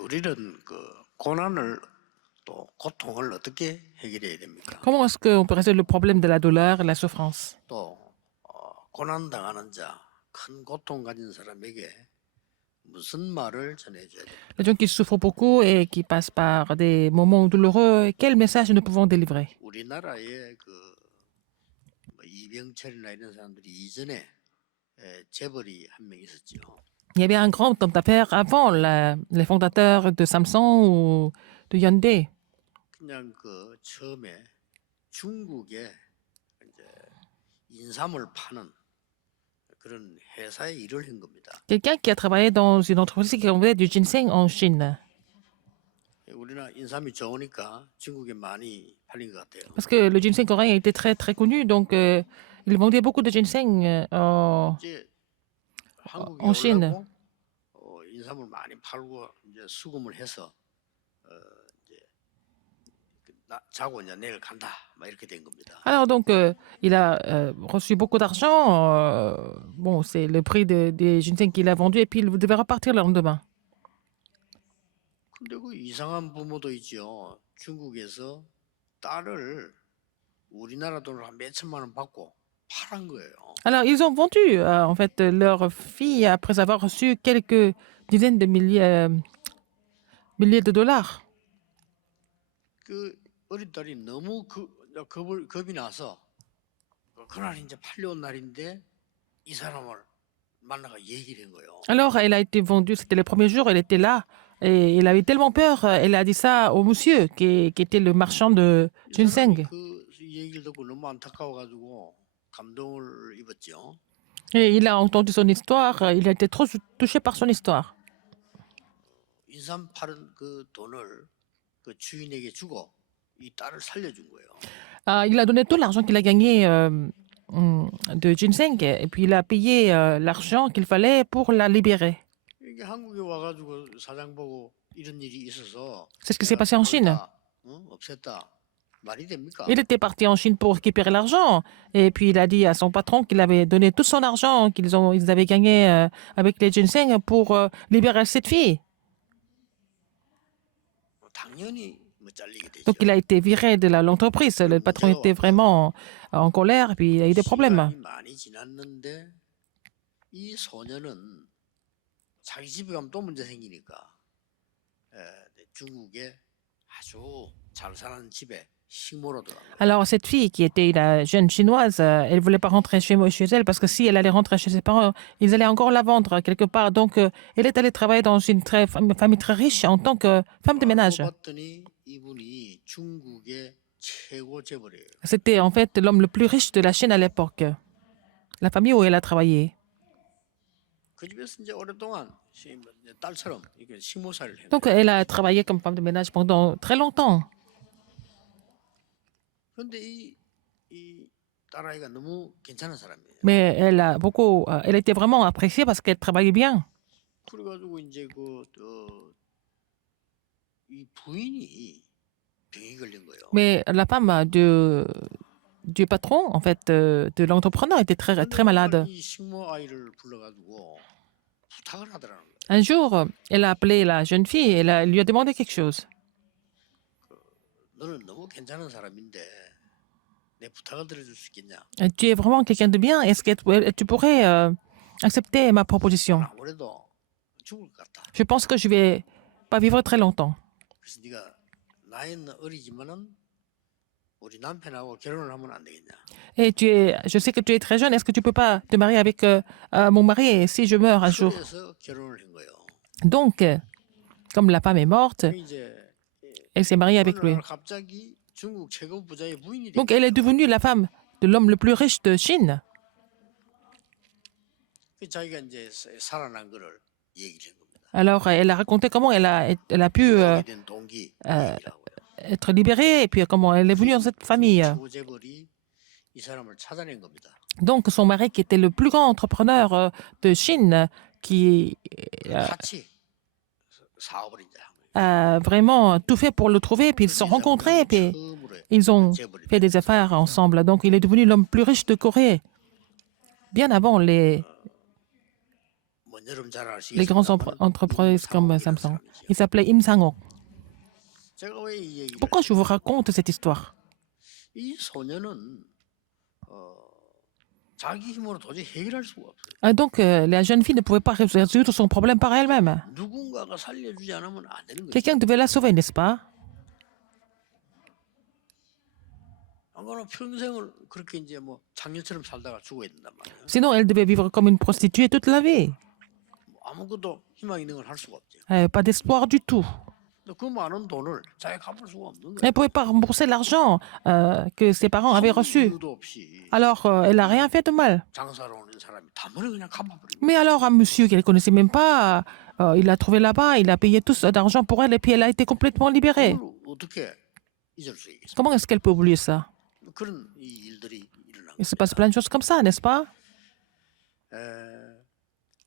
우리는 그 고난을 또 고통을 어떻게 해결해야 됩니까? Comment est-ce qu'on peut résoudre le problème de la douleur et de la souffrance? 또 고난 당하는 자, 큰 고통 가진 사람에게 무슨 말을 전해줘야 됩니까? Les gens qui souffrent beaucoup et qui passent par des moments douloureux, quel message nous pouvons délivrer? 우리나라의 그뭐 이병철이나 이런 사람들이 이전에 재벌이 한 명 있었죠. Il y avait un grand homme d'affaires avant les fondateurs de Samsung ou de Hyundai. 그냥 그 처음에 중국에 이제 인삼을 파는 그런 회사에 일을 한 겁니다. Quelqu'un qui a travaillé dans une entreprise qui vendait du ginseng en Chine. 우리나라 인삼이 좋으니까 중국에 많이 팔린 것 같아요. Parce que le ginseng coréen était très très connu, donc il vendait beaucoup de ginseng 이제 한국에 en Chine. 오려고 인삼을 많이 팔고 이제 수금을 해서 이제 자고 이제 내일 간다 막 이렇게 된 겁니다. Alors donc il a reçu beaucoup d'argent. Bon, c'est le prix des ginseng qu'il a vendu et puis il devait repartir le lendemain. 근데 그 이상한 부모도 있죠. 중국에서 딸을 우리나라 돈으로 한 몇천만 원 받고 팔은 거예요. Alors ils ont vendu en fait leur fille après avoir reçu quelques dizaines de milliers de dollars. 그 어린 딸이 너무 겁이 나서 그날 이제 팔려온 날인데 이 사람을 만나가 얘기를 한 거예요. Alors elle a été vendue, c'était le premier jour, elle était là et elle avait tellement peur, elle a dit ça au monsieur qui était le marchand de 이 사람이 ginseng. 그 얘기를 듣고 너무 안타까워가지고 감동을 입었죠. Et il a entendu son histoire, il a été trop touché par son histoire. 인삼 파는 그 돈을 그 주인에게 주고 이 딸을 살려준 거예요. Il a donné tout l'argent qu'il a gagné de ginseng et puis il a payé l'argent qu'il fallait pour la libérer. 이게 한국에 와가지고 사장 보고 이런 일이 있어서 C'est ce qui s'est passé en Chine. 없앴다. 말이 됩니까? Il était parti en Chine pour récupérer l'argent et puis il a dit à son patron qu'il avait donné tout son argent ils avaient gagné avec les ginseng pour libérer cette fille. 당연히 뭐 잘리게 되죠. Donc il a été viré de l'entreprise. Le patron était vraiment en colère et puis il a eu des problèmes. 시간이 많이 지났는데 이 소녀는 자기 집에 가면 또 문제 생기니까 중국에 아주 잘 사는 집에 식모로 들어간 거예요. Alors cette fille qui était la jeune chinoise, elle voulait pas rentrer chez elle parce que si elle allait rentrer chez ses parents, ils allaient encore la vendre quelque part. Donc elle est allée travailler dans une famille très riche en tant que femme de ménage. 봤더니 이분이 중국의 최고 재벌이에요. C'était en fait l'homme le plus riche de la Chine à l'époque, la famille où elle a travaillé. 그 집에서 이제 오랫동안 딸처럼 이렇게 식모살이를 해요. Donc elle a travaillé comme femme de ménage pendant très longtemps. 그런데 이 딸아이가 너무 괜찮은 사람이에요. Mais elle était vraiment appréciée parce qu'elle travaillait bien. 그래가지고 이제 이 부인이 병이 걸린 거예요. Mais la femme du patron, en fait, de l'entrepreneur était très, très malade. 이 식모 아이를 불러가지고 부탁을 하더라는 거예요. Un jour, elle a appelé la jeune fille et elle lui a demandé quelque chose. 너는 너무 괜찮은 사람인데 내 부탁을 들어줄 수 있겠냐? Tu es vraiment quelqu'un de bien. Est-ce que tu pourrais accepter ma proposition? 아무래도 죽을 것 같다. Je pense que je vais pas vivre très longtemps. 그래서 네가 나이는 어리지만은 우리 남편하고 결혼을 하면 안 되겠냐? Et je sais que tu es très jeune. Est-ce que tu peux pas te marier avec mon mari si je meurs un jour? 그래서 결혼을 한 거예요. Donc, comme la femme est morte, 이제 elle s'est mariée avec 어느 lui. 날 갑자기 중국 최고 부자의 부인이 된 Donc, elle est devenue la femme de l'homme le plus riche de Chine. 그 자기가 이제 살아난 거를 얘기를 한 겁니다. Alors, elle a raconté comment elle a pu 죽게 된 동기 얘기라고. être libérée et puis comment elle est venue dans cette famille. 조재벌이 이 사람을 찾아낸 겁니다. Donc, son mari, qui était le plus grand entrepreneur de Chine, qui 같이 사업을 이제 한 거예요. a vraiment tout fait pour le trouver, puis ils se sont rencontrés, puis ils ont fait des affaires ensemble. Donc, il est devenu l'homme le plus riche de Corée, bien avant les 여러분 잘 les grandes 아시겠습니다만 entreprises comme 임상옥이라는 Samsung. 사람이죠. Il s'appelait Im Sang-ok. 제가 왜 이 얘기를 Pourquoi je vous 했냐면 raconte cette histoire? 이 소녀는 자기 힘으로 도저히 해결할 수가 없어요. Donc, la jeune fille ne pouvait pas résoudre son problème par elle-même. 누군가가 살려주지 않으면 안 되는 거죠. Quelqu'un devait la sauver, n'est-ce pas? 안 그러면 평생을 그렇게 이제 뭐 장녀처럼 살다가 죽어야 된단 말이에요. Sinon, elle devait vivre comme une prostituée toute la vie. 아무것도 희망 있는 걸 할 수가 없죠. Pas d'espoir du tout. 근데 그 많은 돈을 자기가 갚을 수가 없는 Elle ne 거예요. pouvait pas rembourser l'argent que ses parents avaient 아무 reçu. 이유도 없이 Alors, elle n'a rien fait de mal. 장사로 오는 사람이 다문에 그냥 갚아버린 거예요. Mais alors, un monsieur qu'elle ne connaissait même pas, il l'a trouvé là-bas, il a payé tout d'argent pour elle et puis elle a été complètement libérée. 그걸 어떻게 잊을 수 있겠어요? Comment est-ce qu'elle peut oublier ça? 그런 이 일들이 일어난 Il se 겁니다. passe plein de choses comme ça, n'est-ce pas?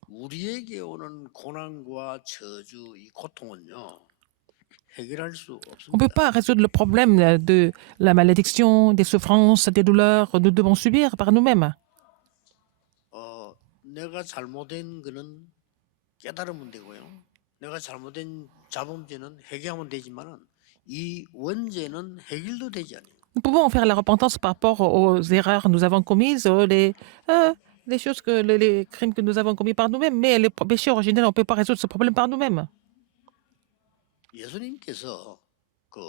우리에게 오는 고난과 저주, 이 고통은요 해결할 수 On ne peut 없습니다. pas résoudre le problème de la malédiction, des souffrances, des douleurs. Nous devons subir par nous-mêmes. 내가 잘못된 거는 깨달으면 되고요. 내가 잘못된 자범죄는 회개하면 되지만은 이 원죄는 해결도 되지 않아요. Nous pouvons faire la repentance par rapport aux erreurs que nous avons commises, les choses les crimes que nous avons commis par nous-mêmes, mais les péchés originels, on ne peut pas résoudre ce problème par nous-mêmes. 예수님께서 그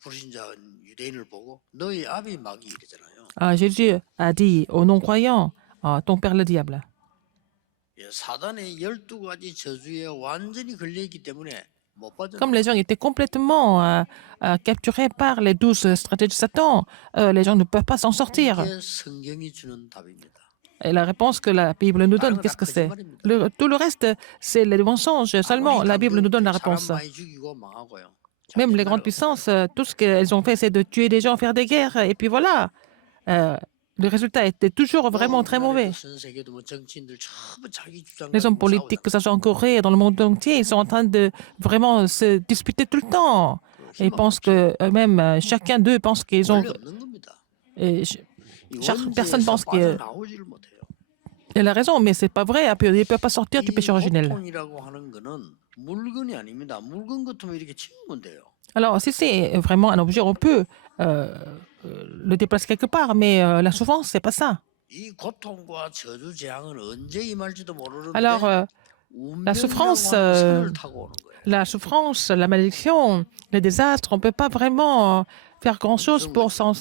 불신자 유대인을 보고 너희 아비 마귀 이러잖아요. Jésus a dit aux non-croyants, ton père le diable. 사단의 12가지 저주에 완전히 걸려있기 때문에 못 Comme 빠져나와요. les gens étaient complètement capturés par les 12 stratégies de Satan, les gens ne peuvent pas s'en sortir. 이게 성경이 주는 답입니다. Et la réponse que la Bible nous donne, 다른 건 다 qu'est-ce que c'est? 거짓말입니다. Tout le reste, c'est les mensonges. Seulement, la Bible nous donne la réponse. 사람 많이 죽이고 망하고요. Même les grandes puissances, tout ce qu'elles ont fait, c'est de tuer des gens, faire des guerres. Et puis voilà. Le résultat était toujours vraiment très mauvais. 전 세계도 뭐 정치인들 전부 자기 주장 Les hommes 가지고 politiques, que 싸우다가 ce soit en Corée et dans le monde entier, ils sont en train de vraiment se disputer tout le temps. Et ils pensent que eux-mêmes, chacun d'eux pense qu'ils ont. 원래 없는 겁니다. et 이 chaque personne 원죄에서 pense qu'elle 빠져나오지를 못해요. a raison, mais c'est pas vrai. Ils ne peuvent pas sortir du 이 péché originel. 고통이라고 하는 거는 물건이 아닙니다. 물건 같으면 이렇게 치우면 돼요. Alors, si c'est vraiment un objet, on peut le déplacer quelque part, mais la souffrance, c'est pas ça. 이 고통과 저주 재앙은 언제 임할지도 모르는데 Alors, la 운명이라고 souffrance, 하는 선을 타고 오는 거예요. la souffrance, la malédiction, les désastres, on ne peut pas vraiment faire grand-chose pour s'en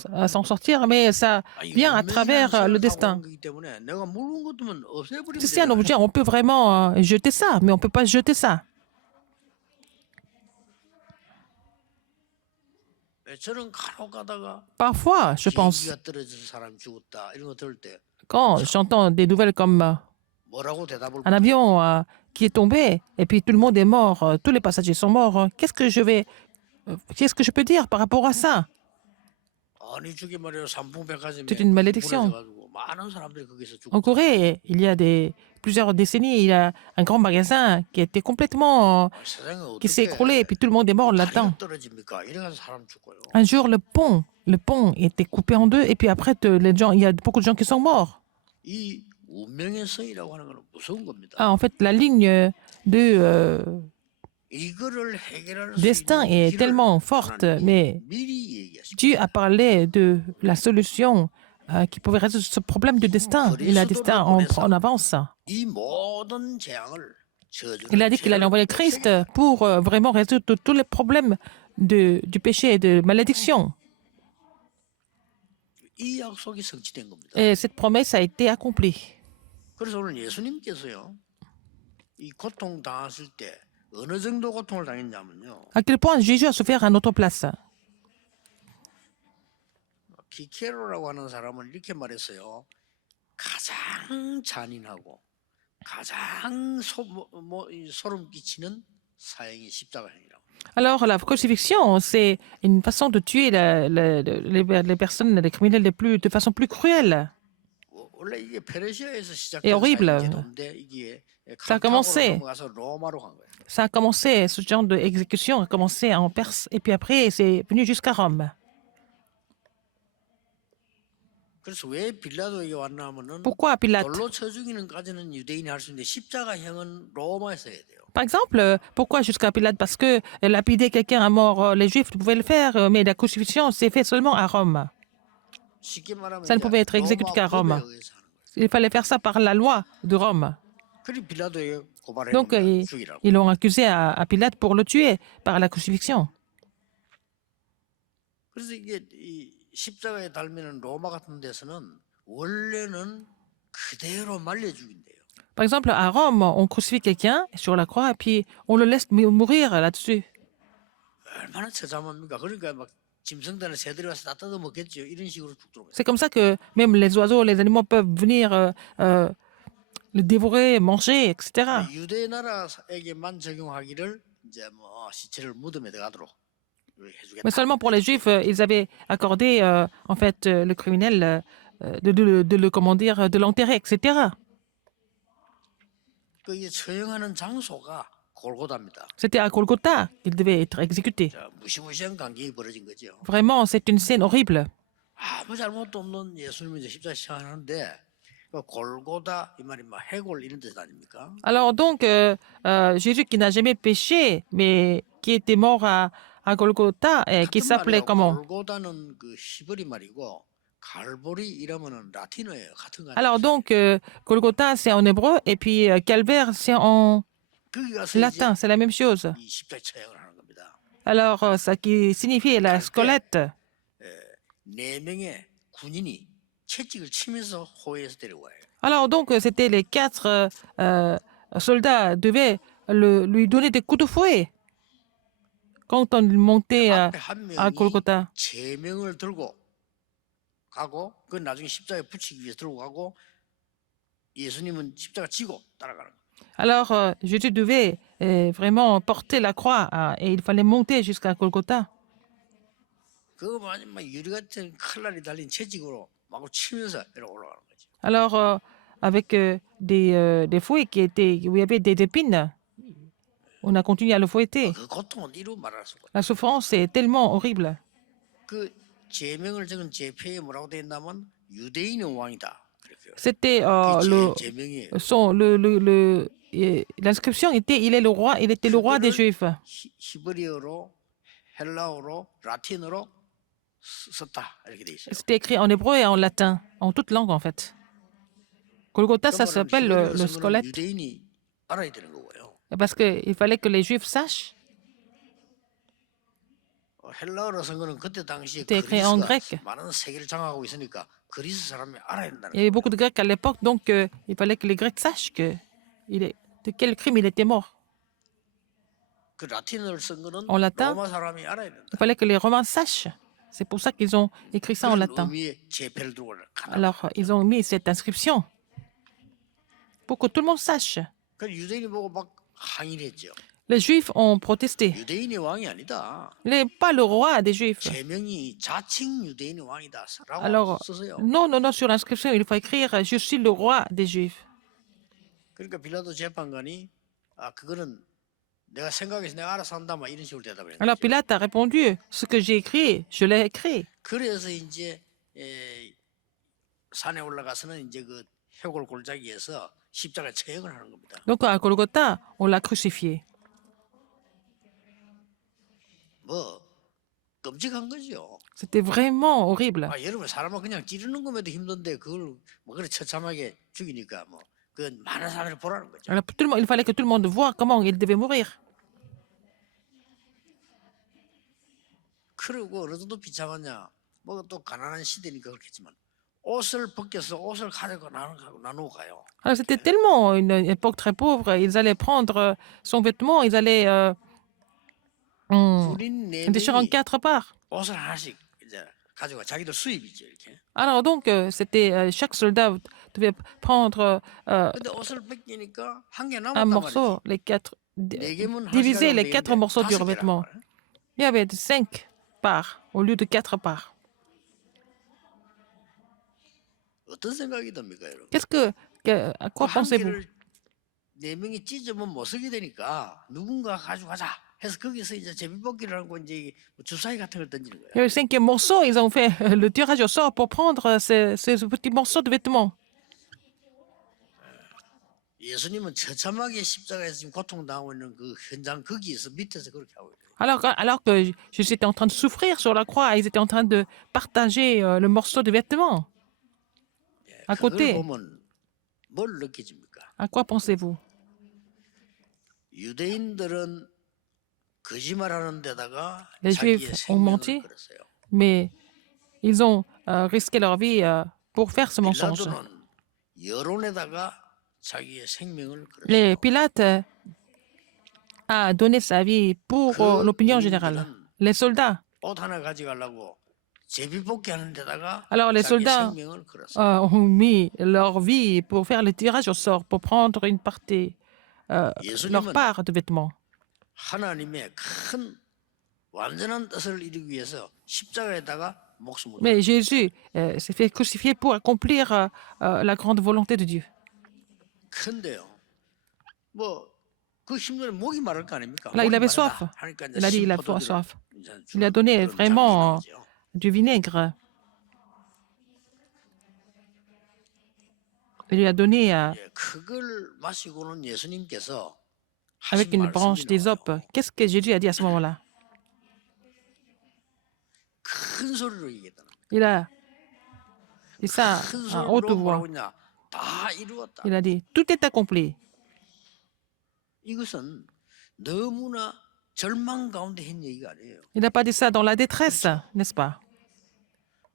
sortir, mais ça 이 vient à 운명이라는 travers le 선을 타고 destin. 오는 거기 때문에 내가 물건 같으면 없애버리면 Si c'est un 돼요. objet, on peut vraiment jeter ça, mais on ne peut pas jeter ça. 저는 간혹 가다가 Parfois, je pense, 비행기가 떨어져서 사람이 죽었다 이런 거 들을 때 quand j'entends des nouvelles comme 뭐라고 대답을 un avion qui est tombé et puis tout le monde est mort, tous les passagers sont morts, qu'est-ce que je peux dire par rapport à ça? 아니 저게 말이에요 삼풍백화점에 C'est une malédiction. 무너져가지고 많은 사람들이 거기서 En 죽고 Corée, il y a plusieurs décennies, il y a un grand magasin qui était complètement, 세상에 qui s'est 어떻게 écroulé et puis tout le monde est mort là-dedans. 다리가 떨어집니까? 이래가지고 사람 죽고요. Un jour, le pont était coupé en deux et puis après, il y a beaucoup de gens qui sont morts. 이 운명의 성이라고 하는 건 무서운 겁니다. En fait, la ligne de 이거를 해결할 수 destin 있는 est 길을 tellement forte, mais 하나님이 미리 얘기하십니다. Dieu a parlé de la solution qui pouvait résoudre ce problème de destin. Il a destin en avance. 이 모든 재앙을 저주를 Il a dit qu'il allait envoyer Christ pour vraiment résoudre tous les problèmes du péché et de malédiction. 이 약속이 성취된 겁니다. Et cette promesse a été accomplie. 그래서 오늘 예수님께서요. 이 고통 당하실 때 어느 정도 고통을 당했냐면요. À quel point Jésus a souffert à notre place. 기케로라고 하는 사람은 이렇게 말했어요. 가장 잔인하고 가장 소름 끼치는 사형이 십자가형이라고. Alors, la crucifixion, c'est une façon de tuer les personnes, les criminels de façon plus cruelle. 원래 이게 페르시아에서 Et 시작된 horrible. 사형제도인데 이게 Ça a commencé. 카타고로 넘어가서 로마로 간 거예요. Ça a commencé, ce genre d'exécution a commencé en Perse et puis après, c'est venu jusqu'à Rome. 그래서 왜 빌라도에게 왔나 하면은 Pourquoi Pilate? 돌로 쳐 죽이는까지는 유대인이 할 수 있는데 십자가형은 로마에서 해야 돼요. Par exemple, pourquoi jusqu'à Pilate? Parce que lapider quelqu'un à mort, les Juifs pouvaient le faire, mais la crucifixion s'est fait seulement à Rome. 쉽게 말하면 Ça ne 이제 pouvait être exécuté 로마 qu'à 법에 Rome. 의해서 하는 거예요. Il fallait faire ça par la loi de Rome. 그리 빌라도에게 고발한 Donc, 겁니다. ils 죽이라고. ils l'ont accusé à Pilate pour le tuer par la crucifixion. 그래서 이게 이 십자가에 달면은 로마 같은 데서는 원래는 그대로 말려 죽인대요. Par exemple, à Rome, on crucifie quelqu'un sur la croix et puis on le laisse mourir là-dessus. 얼마나 처참합니까? 그러니까 막 짐승들은 새들이 와서 다 뜯어 먹겠죠. 이런 식으로 죽도록. C'est comme ça que même les oiseaux, les animaux peuvent venir le dévorer, manger, etc. 유대 나라에게만 적용하기를 이제 뭐 시체를 무덤에 들어가도록 해주겠다. Mais seulement pour les Juifs, ils avaient accordé en fait le criminel de le comment dire, de l'enterrer, etc. 그 이제 처형하는 장소가 골고다입니다. C'était à Golgotha qu'il devait être exécuté. 자, 무시무시한 간격이 벌어진 거죠. Vraiment, c'est une scène horrible. 아무 잘못도 없는 예수님이 이제 십자가 시작하는데 그 골고다 이 말이 막 해골 이런 뜻 아닙니까? Alors donc, Jésus qui n'a jamais péché, mais qui était mort à Golgotha, et qui 같은 s'appelait 말이에요. comment? 골고다는 그 히브리 말이고 갈보리 이러면은 라틴어예요. 같은 거 아니에요? Alors donc, Golgotha, c'est en hébreu, et puis Calvaire, c'est en 거기 가서 이제 latin, c'est la même chose. 이 십자가 처형을 하는 겁니다. Alors, ça qui signifie la squelette. 네 명의 군인이 채찍을 치면서 호위에서 데려와요. Alors donc, c'était les 4 soldats devaient lui donner des coups de fouet quand on montait 앞에 한 à 명이 Golgotha. 세 명을 들고 가고 그 나중에 십자가에 붙이기 위해서 들고 가고 예수님은 십자가 지고 따라가는 거예요. Alors, Jésus devait vraiment porter la croix et il fallait monter jusqu'à Golgotha. 그거 마지막 유리 같은 칼날이 달린 채찍으로 마구 치면서 이렇게 올라가는 거죠. Alors, avec des fouets où il y avait des épines, on a continué à le fouetter. 그 고통은 이루 말할 수가 없어요. La souffrance est tellement horrible. 그 제명을 적은 제표에 뭐라고 되어 있냐면 유대인의 왕이다. 그렇게요. C'était 그 제명이 l'inscription était il était le roi des Juifs. 히브리어로 헬라어로 라틴어로 썼다 이렇게 돼 있어요. C'était écrit en hébreu et en latin, en toute langue en fait. Golgotha, ça 그러면은 s'appelle 히브리어로 le 쓰면은 squelette 유대인이 알아야 되는 거고요. parce qu'il fallait que les Juifs sachent. 헬라어로 쓴 거는 그때 당시에 C'était écrit en 그리스가 grec. 많은 세계를 장악하고 있으니까 그리스 사람이 알아야 된다는 Il y avait 거예요. beaucoup de Grecs à l'époque, donc il fallait que les Grecs sachent de quel crime il était mort. 그 라틴어를 쓴 거는 En latin? 로마 사람이 알아야 된다. Il fallait que les Romains sachent. C'est pour ça qu'ils ont écrit ça en 그런 latin. 의미의 제패를 들고 간다. Alors, ils ont mis cette inscription pour que tout le monde sache. 그 유대인이 보고 막 항의를 했죠. Les Juifs ont protesté. 유대인의 왕이 아니다. Pas le roi des Juifs. 제명이 자칭 유대인의 왕이다라고 Alors, 썼어요. non, sur l'inscription, il faut écrire « Je suis le roi des Juifs 그러니까 빌라도 재판관이 그거는 내가 생각해서 내가 알아서 한다 막 이런 식으로 대답을 ». 했죠. Alors Pilate a répondu « Ce que j'ai écrit, je l'ai écrit 그래서 이제 산에 올라가서는 이제 그 해골 골짜기에서 십자가 처형을 하는 겁니다. ». Donc à Golgotha, on l'a crucifié. 뭐 끔찍한 거죠. C'était vraiment horrible. 여러분 사람은 그냥 찌르는 것에도 힘든데 그걸 뭐 그렇게 처참하게 죽이니까 뭐 그건 많은 사람들이 보라는 거죠. Alors, il fallait que tout le monde voie comment il devait mourir. 그리고 어느 정도 비참하냐? 뭐 또 가난한 시대니까 그렇겠지만 옷을 벗겨서 옷을 가지고 나누고 가요. Alors c'était tellement une époque très pauvre. Ils allaient prendre son vêtement, ils allaient 군인 네 déchirer en 명이 4 parts. 옷을 하나씩 이제 가지고 자기들 수입이죠 이렇게. Alors donc, c'était chaque soldat devait prendre 근데 옷을 벗기니까 한 개 un 남았단 morceau, 말이지. 네 개면 diviser 하나씩 les 가져가면 4 morceaux du 되겠는데 revêtement. 다섯 개란 말이에요. Il y avait 5 parts au lieu de 4 parts. 어떤 생각이 듭니까, 여러분? À quoi 한 pensez-vous? 개를 네 명이 찢으면 못 쓰게 되니까 누군가 가져가자 해서 거기서 이제 제비뽑기를 하고 이제 뭐 주사위 같은 걸 던지는 거야. Et le cinquième morceau, ils ont fait le tirage au sort pour prendre ces petits morceaux de vêtements. 예수님은 처참하게 십자가에서 지금 고통당하고 있는 그 현장 거기에서 밑에서 그렇게 하고 있어요. Alors que Jésus était en train de souffrir sur la croix, ils étaient en train de partager le morceau de vêtements. À 그걸 côté, 보면 뭘 느껴집니까? à quoi pensez-vous? 유대인들은 거짓말하는 데다가 Les 자기의 Juifs ont menti, 생명을 걸었어요. mais ils ont risqué leur vie pour faire ce mensonge. 빌라도는 여론에다가 자기의 생명을 걸었어요. Les Pilate a donné sa vie pour l'opinion générale. Les soldats, 옷 하나 가져가려고 제비뽑기 하는 데다가 alors les 자기 soldats 생명을 걸었어요. ont mis leur vie pour faire le tirage au sort, pour prendre une partie, leur 예수님은 part de vêtements. 하나님의 큰 완전한 뜻을 이루기 위해서 십자가에다가 목숨을 Mais Jésus s'est fait crucifier pour accomplir la grande volonté de Dieu. 큰데요. 뭐 그 힘들에 목이 마를 거 아닙니까? Là, il 목이 avait 마르다 soif. 하니까 이제 Il a dit il a 심포도주를 soif. 이제 Il a 주는 donné 그런 vraiment 장면이 나오죠. du vinaigre. Il lui a donné 예, 그걸 마시고는 예수님께서 avec 하신 une branche 말씀이 d'hysope. 나와요. Qu'est-ce que Jésus a dit à ce moment-là? 큰 소리로 얘기했다. Il a dit ça 큰 à haute 소리로 voix. 뭐라고 했냐? 다 이루었다. Il a dit, tout est accompli. 이것은 너무나 절망 가운데 한 얘기가 아니에요. Il n'a pas dit ça dans la détresse, n'est-ce pas?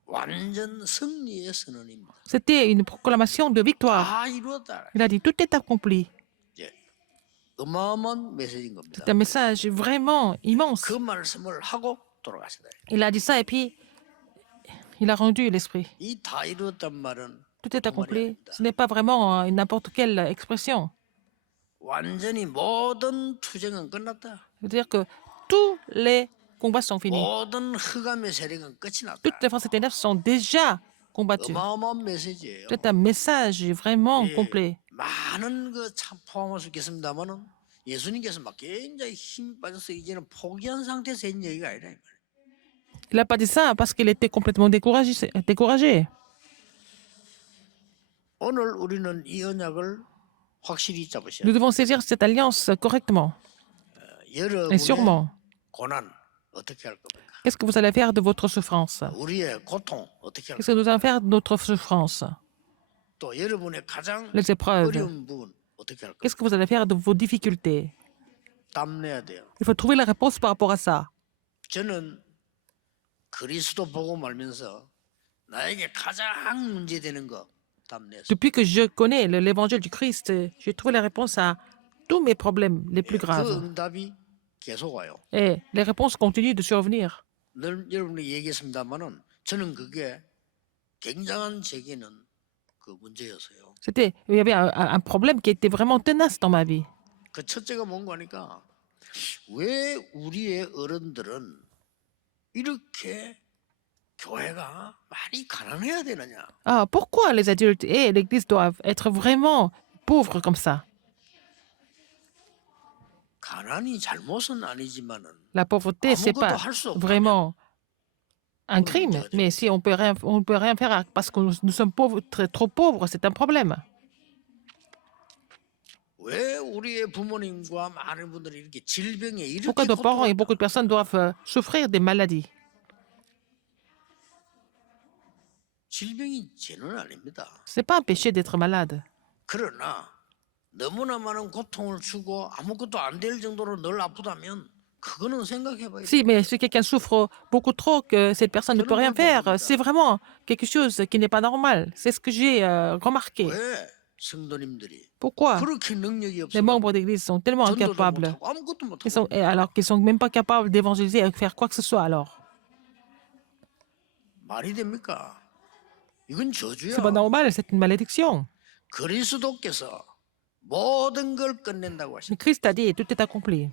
완전 승리의 선언입니다. C'était une proclamation de victoire. 다 이루었다. Il a dit, tout est accompli. 예, 어마어마한 메시지인 겁니다. C'est un message vraiment immense. 그 말씀을 하고 돌아가시다. Il a dit ça et puis il a rendu l'esprit. 이 다 이루었단 말은 Tout est accompli. Ce n'est pas vraiment n'importe quelle expression. 완전히 모든 투쟁은 끝났다. C'est-à-dire que tous les combats sont finis. 모든 흑암의 세력은 끝이 났다. Toutes les forces des ténèbres sont déjà combattues. 어마어마한 메시지예요. C'est un message vraiment 예, complet. 많은 그 참 포함할 수 있겠습니다만은 예수님께서 막 굉장히 힘이 빠져서 이제는 포기한 상태에서 한 얘기가 아니라 이 말이에요. Il n'a pas dit ça parce qu'il était complètement découragé. 오늘 우리는 이 언약을 확실히 잡으셔야 Nous 돼요. devons saisir cette alliance correctement et 여러분의 sûrement. 고난 어떻게 할 겁니까? Qu'est-ce que vous allez faire de votre souffrance? 우리의 고통 어떻게 할 Qu'est-ce que nous allons faire de notre souffrance? 겁니까? 또 여러분의 가장 Les épreuves. 어려운 부분 어떻게 할 겁니까? Qu'est-ce que vous allez faire de vos difficultés? 땀 내야 돼요. Il faut trouver la réponse par rapport à ça. 저는 그리스도 보고 말면서 나에게 가장 문제되는 거 땀내서 Depuis que je connais l'évangile du Christ, j'ai trouvé la réponse à tous mes problèmes les plus 그 graves. 응답이 계속 와요. Et les réponses continuent de survenir. 늘 여러분이 얘기했습니다만은 저는 그게 굉장한 제게는 그 문제였어요. Il y avait un problème qui était vraiment tenace dans ma vie. 그 첫째가 뭔가 하니까 왜 우리의 어른들은 이렇게 교회가 많이 가난해야 되느냐? Ah, pourquoi les adultes et l'Église doivent être vraiment pauvres comme ça? 가난이 잘못은 아니지만은 La pauvreté, c'est 아무것도 pas 할 수 없다면 vraiment un 그건 crime, 문제가 mais 됩니다. si on peut rien faire parce que nous sommes pauvres, trop pauvres, c'est un problème. 왜 우리의 부모님과 많은 분들이 이렇게 질병에 Pourquoi 이렇게 nos parents et 고통을 beaucoup de personnes doivent souffrir des maladies? 질병이 죄는 아닙니다. C'est pas un péché d'être malade. 그러나 너무나 많은 고통을 주고 아무것도 안 될 정도로 늘 아프다면 그거는 생각해봐야 돼. Si, mais si quelqu'un souffre beaucoup trop, que cette personne ne peut rien faire, c'est vraiment quelque chose qui n'est pas normal. C'est ce que j'ai remarqué. 왜 성도님들이 Pourquoi 그렇게 능력이 les 없으면 membres d'église sont tellement 전도도 incapables, 못하고 아무것도 ils sont, 못하고 et alors qu'ils sont même pas capables d'évangéliser et de faire quoi que ce soit alors? 말이 됩니까? 이건 저주야. C'est pas normal, c'est une malédiction. 그리스도께서 모든 걸 끝낸다고 하셨. Mais Christ a dit, tout est accompli.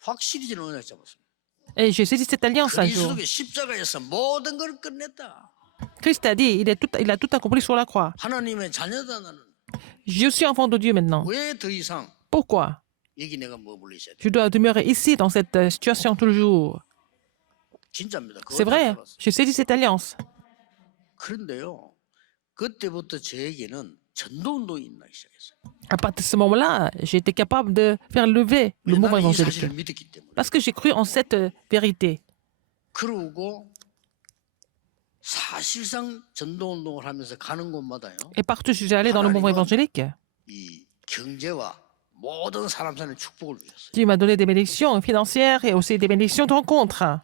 확실히 저는 언약 잡았습니다. Et j'ai saisi cette alliance un jour. 그리스도의 십자가에서 모든 걸 끝냈다. Christ a dit, il a tout accompli sur la croix. 하나님의 자녀다 나는 Je suis enfant de Dieu maintenant. 왜 더 이상 Pourquoi 여기 내가 머물러 있어야 돼. Je dois demeurer ici, dans cette situation, toujours. 진짜입니다. C'est 그거 다 vrai, 들었어요. je saisis cette alliance. 그런데요, 그때부터 저에게는 전도운동이 일어나기 시작했어요. À partir de ce moment-là, j'ai été capable de faire lever le mouvement 나는 이 évangélique. 사실을 믿었기 때문에. Parce que j'ai cru en cette vérité. 그러고 사실상 전도운동을 하면서 가는 곳마다요, Et partout où je suis allé dans le mouvement évangélique, 이 경제와 모든 사람 사는 축복을 주셨어요. Dieu m'a donné des bénédictions financières et aussi des bénédictions de rencontres.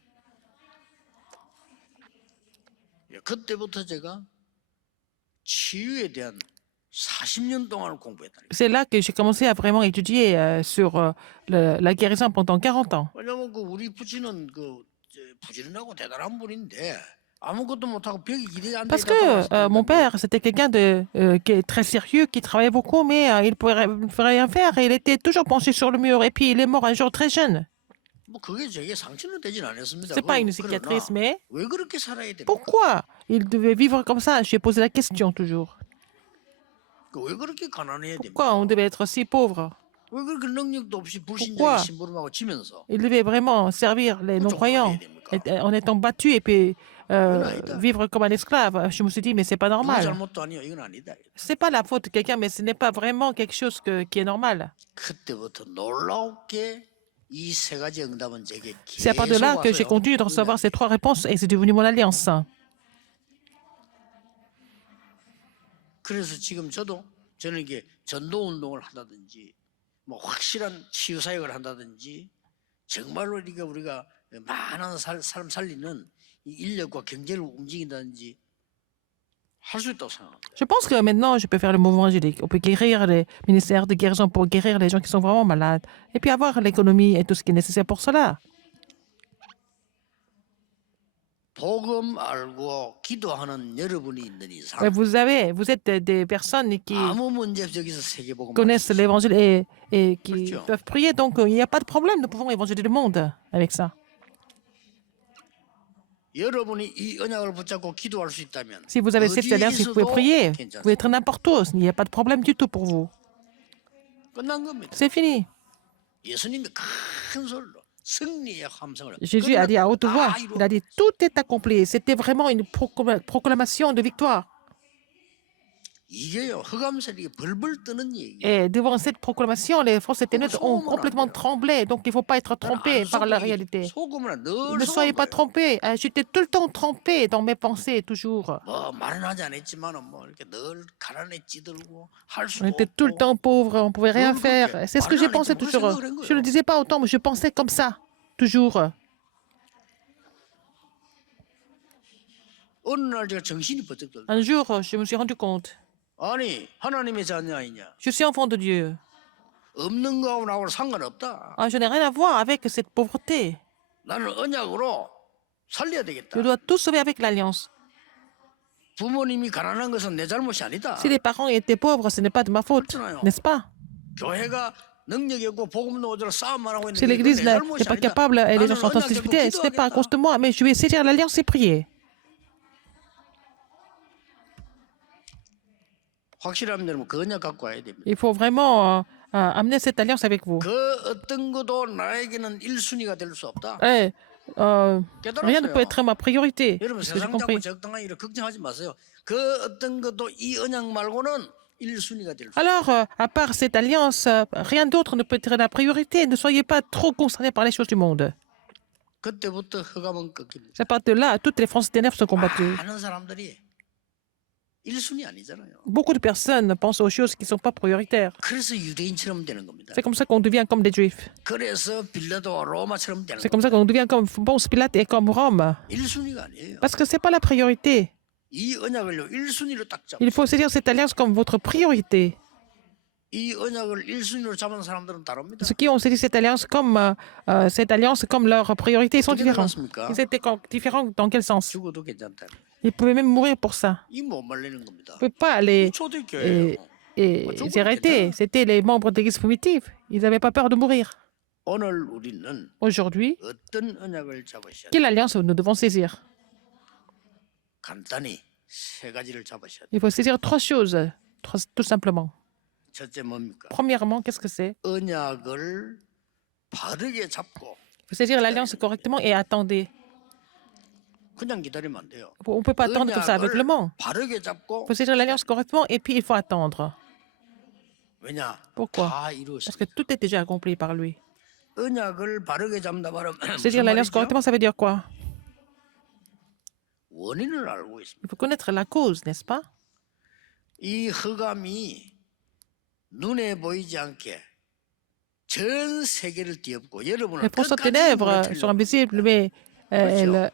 그때부터 제가 치유에 대한 40년 동안을 공부했다. C'est là que j'ai commencé à vraiment étudier sur la guérison pendant 40 ans. 왜냐면 그 우리 부친은 그 부지런하고 대단한 분인데 아무것도 못하고 벽이 기대지 않는 Parce que mon père, c'était quelqu'un qui est très sérieux, qui travaillait beaucoup, mais il ne pouvait rien faire. Et il était toujours penché sur le mur. Et puis, il est mort un jour très jeune. 뭐 그게 제게 상처는 되진 않았습니다. Ce n'est pas une cicatrice, mais 왜 그렇게 살아야 됩니까? pourquoi il devait vivre comme ça? Je lui ai posé la question toujours. 왜 그렇게 가난해야 됩니까? Pourquoi on devait être si pauvre? 왜 그렇게 능력도 없이 Pourquoi? 불신자의 심부름하고 지면서 Il devait vraiment servir les non-croyants en étant battu et puis vivre comme un esclave. Je me suis dit, mais c'est pas 누구 normal. 잘못도 아니요. 이건 아니다. C'est pas la faute de quelqu'un, mais ce n'est pas vraiment quelque chose qui est normal. 그때부터 놀랍게 이 세 가지 응답은 제게 C'est à partir de là 계속 que j'ai 와서요. continué de recevoir ces 3 réponses et c'est devenu mon alliance. 그래서 지금 저는 이게 전도 운동을 한다든지 뭐 확실한 치유 사역을 한다든지 정말로 우리가 많은 사람 살리는 이 인력과 경제를 움직인다든지 할 수 있다고 생각합니다. Je pense que maintenant, je peux faire le mouvement évangélique. On peut guérir les ministères de guérison pour guérir les gens qui sont vraiment malades. Et puis avoir l'économie et tout ce qui est nécessaire pour cela. 복음 알고 기도하는 여러분이 있는 이상 Ouais, vous êtes des personnes qui 아무 문제 없이 여기서 세계복음 connaissent l'évangile et qui Christian. peuvent prier. Donc, il n'y a pas de problème. Nous pouvons évangéliser le monde avec ça. 여러분이 이 언약을 붙잡고 기도할 수 있다면 Si vous avez cette alliance, vous pouvez prier. Vous pouvez être n'importe où. Il n'y a pas de problème du tout pour vous. 끝난 겁니다. C'est fini. 예수님이 큰 소리로 승리의 함성을 Jésus a dit à haute voix, 다 il a dit, tout est accompli. C'était vraiment une proclamation de victoire. 이게요 흑암세력이 벌벌 뜨는 얘기예요. Et devant cette proclamation, les forces ténèbres ont complètement tremblé. Donc, il ne faut pas être trompé par la réalité. 속으면 늘 Ne soyez pas 속은 거예요. trompés. J'étais tout le temps trompé dans mes pensées, toujours. 뭐 말은 하지 않았지만은 뭐 이렇게 늘 가난에 찌들고 할 On 수도 était tout le 없고 temps pauvres, on ne pouvait rien faire. C'est ce que j'ai pensé toujours. Je ne le disais pas autant, mais je pensais comme ça, toujours. 어느 날 제가 정신이 번쩍 들어. Un jour, je me suis rendu compte. 아니 하나님의 자녀 아니냐? Je suis enfant de Dieu. 없는 거하고 나하고는 상관없다. Je n'ai rien à voir avec cette pauvreté. 나는 언약으로 살려야 되겠다. Je dois tout sauver avec l'alliance. 부모님이 가난한 것은 내 잘못이 아니다. Si les parents étaient pauvres, ce n'est pas de ma faute, n'est-ce pas? 교회가 능력이 없고 복음 노조로 싸움만 하고 Si 있는데 l'Église 그건 내 n'est 잘못이 pas 아니다. capable et les gens 나는 sont en train de se 언약 잡고 disputer, ce n'est pas à 기도하겠다. cause de moi, mais je vais saisir l'alliance et prier. 확실하면 여러분 그 언약 갖고 와야 됩니다. Il faut vraiment amener cette alliance avec vous. 그 어떤 것도 나에게는 1순위가 될 수 없다. Eh, rien ne peut 깨달았어요. être ma priorité. 여러분 C'est ce que j'ai 세상 잡고 compris. 적당하게 이렇게 걱정하지 마세요. 그 어떤 것도 이 언약 말고는 1순위가 될 수. Alors, à part cette alliance, rien d'autre ne peut être la priorité. Ne soyez pas trop concernés par les choses du monde. 그때부터 흑암은 꺾입니다. C'est à partir de là, toutes les forces ténèbres sont combattues. 많은 사람들이 1순위 아니잖아요. Beaucoup de personnes pensent aux choses qui ne sont pas prioritaires. 그래서 유대인처럼 되는 겁니다. C'est comme ça qu'on devient comme des juifs. 그래서 빌라도 로마처럼 되는 C'est 겁니다. comme ça qu'on devient comme Ponce Pilate et comme Rome. 1순위가 아니에요. Parce que ce n'est pas la priorité. 이 언약을요 1순위로 딱 잡고 Il faut saisir cette alliance comme votre priorité. 이 언약을 1순위로 잡은 사람들은 다릅니다. Ceux qui ont saisi cette alliance comme leur priorité, ils sont 어떻게 différents. 달랐습니까? Ils étaient différents dans quel sens? 죽어도 괜찮다. Ils pouvaient même mourir pour ça. 이 못 말리는 겁니다. Ils ne pouvaient pas les 초대교회예요. arrêter. C'était les membres de l'église primitive. Ils n'avaient pas peur de mourir. 오늘 우리는 Aujourd'hui, 어떤 언약을 잡으셔야 돼요? quelle alliance nous devons saisir? 간단히 세 가지를 잡으셔야 돼요. Il faut saisir 3 choses, tout simplement. 첫째 뭡니까? Premièrement, qu'est-ce que c'est? 언약을 바르게 잡고 Il faut saisir l'alliance correctement et attendez. 그냥 기다리면 안 돼요. On ne peut pas attendre comme ça aveuglement. 언약을 바르게 잡고 Il faut saisir l'alliance correctement et puis il faut attendre. 왜냐? Pourquoi? 다 Parce 이루었습니다. que tout est déjà accompli par lui. 언약을 바르게 잡는다 말하면 Saisir 무슨 l'alliance 말이죠? correctement, ça veut dire quoi? 원인을 알고 있습니다. Il faut connaître la cause, n'est-ce pas? 이 흑암이 눈에 보이지 않게 전 세계를 뒤엎고 여러분을 Les fausses 끝까지 ténèbres sont 무너뜨리려고 invisibles, mais 그렇죠.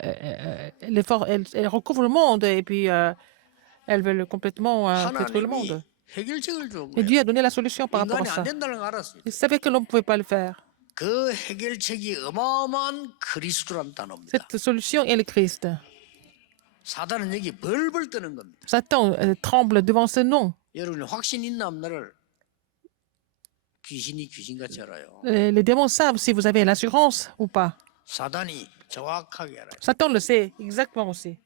elles recouvrent le monde et puis elles veulent complètement détruire le 하나님이 monde. 해결책을 준 Et 거예요. Dieu a donné la solution par rapport à 인간이 안 ça. 된다는 걸 알았어요. Il savait que l'homme ne pouvait pas le faire. 그 해결책이 어마어마한 그리스도란 단어입니다. Cette solution est le Christ. 사단은 여기 벌벌 떠는 겁니다. Satan tremble devant ce nom. 여러분이 확신 있나 없나를 귀신이 귀신같이 알아요. Les démons savent si vous avez l'assurance ou pas. 사단이 정확하게 알아요. Satan le sait exactement aussi.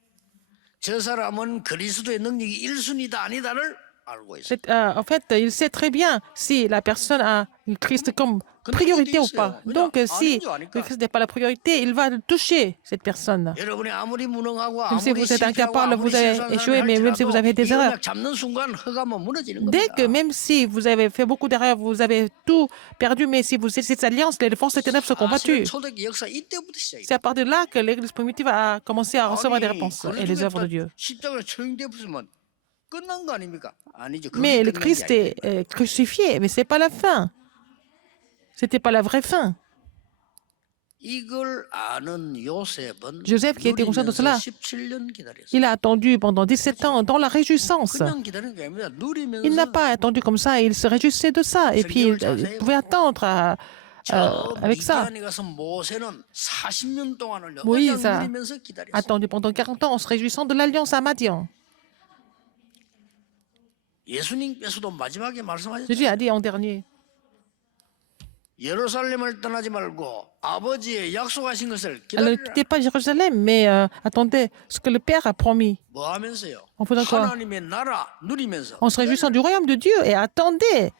저 사람은 그리스도의 능력이 1순위다 아니다를 알고 있어요. En fait, il sait très bien si la personne a le Christ comme priorité ou pas. Donc, si le Christ n'est pas la priorité, il va toucher cette personne. 여러분이 아무리 무능하고 Même si 아무리 vous êtes 실패하고 incapable, 아무리 vous avez 실수한 échoué, mais même si vous avez 사람이 des 할지라도 이 erreurs. 언약 잡는 순간 흑암은 무너지는 Dès que 겁니다. même si vous avez fait beaucoup d'erreurs, vous avez tout perdu, mais si vous êtes cette alliance, les forces des ténèbres se 사실 combattues. 초대기 역사 이때부터 C'est 시작이에요. à partir de là que l'Église primitive a commencé à recevoir des réponses et les œuvres de Dieu. 십자가에 처형돼 붙으면 끝난 거 아닙니까? 아니죠. 그게 Mais le 끝난 게 Christ 아니에요. est crucifié, mais ce n'est pas la fin. Ce n'était pas la vraie fin. 이걸 아는 요셉은 Joseph, qui était conscient de cela, 17년 기다렸어요. il a attendu pendant 17 ans dans la réjouissance. 그냥 기다리는 게 아니라 Il n'a 누리면서 pas attendu comme ça, il se réjouissait de ça. Et puis, il pouvait attendre avec ça. 미디안에 가서 모세는 40년 동안을 Moïse 언약 a 누리면서 기다렸어요. attendu pendant 40 ans en se réjouissant de l'alliance à Madian. 예수님께서도 마지막에 말씀하셨죠. Jésus a dit en dernier, 예루살렘을 떠나지 말고 아버지의 약속하신 것을 ne 기다리라. quittez pas Jérusalem, mais attendez ce que le Père a promis. 뭐 하면서요? En faisant quoi? 하나님의 나라 누리면서 En se réjouissant du royaume de Dieu et attendez